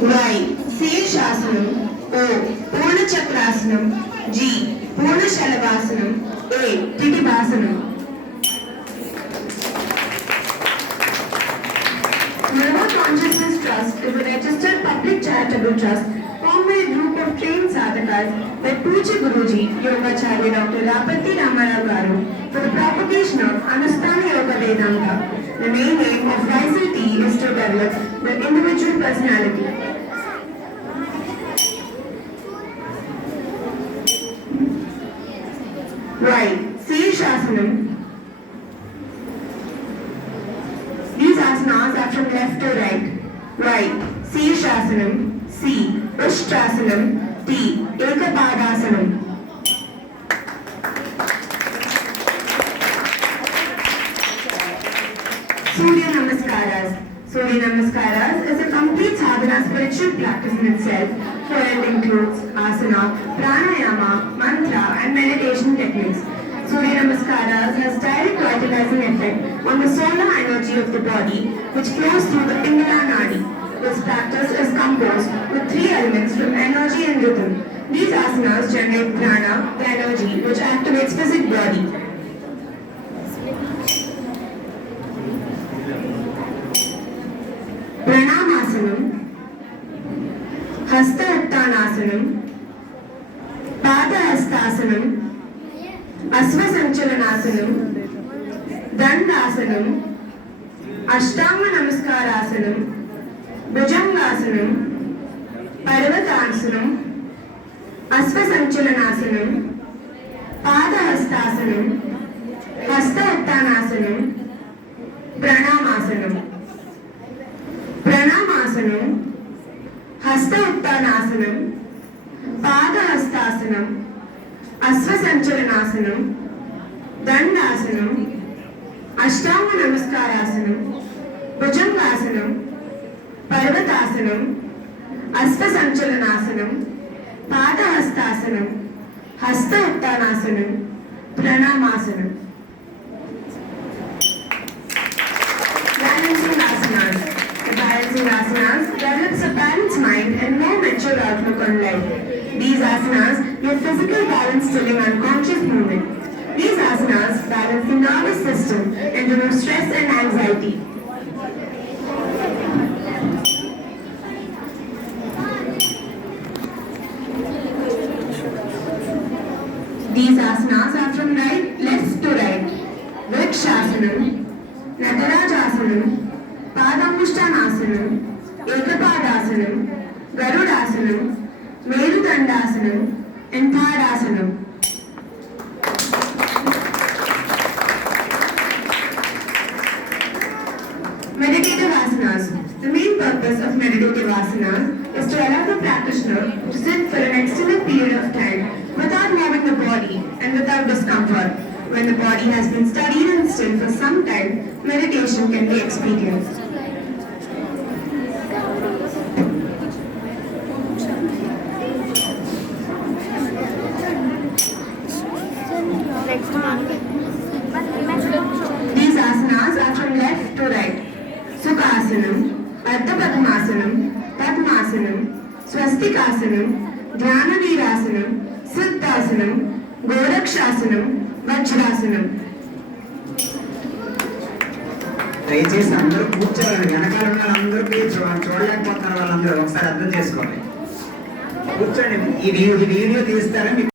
Y. Sirshasanam. O. Purna Chakrasanam. G. Purna Shalavasanam. A. Titibhasanam. Nirva Consciousness Trust is a registered public charitable trust formed by a group of trained sadhakas by Pujya Guruji Yogacharya Dr. Rapati Ramarao Garu for the propagation of Anusthana Yoga Vedanta. The main aim of YCT is to develop the individual personality. Right. Sirshasanam. These asanas are from left to right. Right. Sirshasanam. C. Ushtrasanam. T. Ekapadasanam. Surya Namaskaras. Surya Namaskaras is a complete sadhana spiritual practice in itself, for it includes asana, pranayama, mantra and meditation techniques. Surya Namaskaras has direct vitalizing effect on the solar energy of the body which flows through the Pingala Nadi. This practice is composed with three elements from energy and rhythm. These asanas generate prana, the energy which activates physical body. Pranamasana, Hasta Uttanasanam, Pada Hastasanam, Asvasanchalanasana, Dandasanam, Ashtanga Namaskarasanam, Bhujangasanam, Parvatasanam, Asvasanchalanasana, Pada Hastasanam, Hasta Uttanasanam, Pranamasanam. Pranamasana, Hasta Uttanasanam, Pada Hastasanam, Asvasanchalanasana, Dandasanam, Ashtanga Namaskarasanam, Bhujangasanam, Parvatasanam, Asvasanchalanasana, Pada Hastasanam, Hasta Uttanasanam, Pranamasana. Balancing asanas. Balancing asanas develops a balanced mind and more mature outlook on life. These asanas give physical balance during unconscious movement. These asanas balance the nervous system and remove stress and anxiety. These asanas are from left to right. Vrikshasanam, Natarajasanam, Padampushthanasanam, Ekapadasanam, Garudasanam, Merudandasanam, and Thadasanam. Meditative asanas. The main purpose of meditative asanas is to allow the practitioner to sit for an extended period of time without moving the body and without discomfort. When the body has been studied and still for some time, meditation can be experienced. These asanas are from left to right. Sukhasanam, Ardha Padmasanam, Padmasanam, Swastikasanam, Dhyanavirasanam, Siddhasanam, Gorakshasanam, Vajrasanam. దయచేసి అందరూ కూర్చోవాలండి. వెనకాల ఉన్న వాళ్ళందరూ చూడలేకపోతున్నారు. వాళ్ళందరూ ఒకసారి అర్థం చేసుకోవాలి. కూర్చోండి. ఈ వీడియో తీస్తారని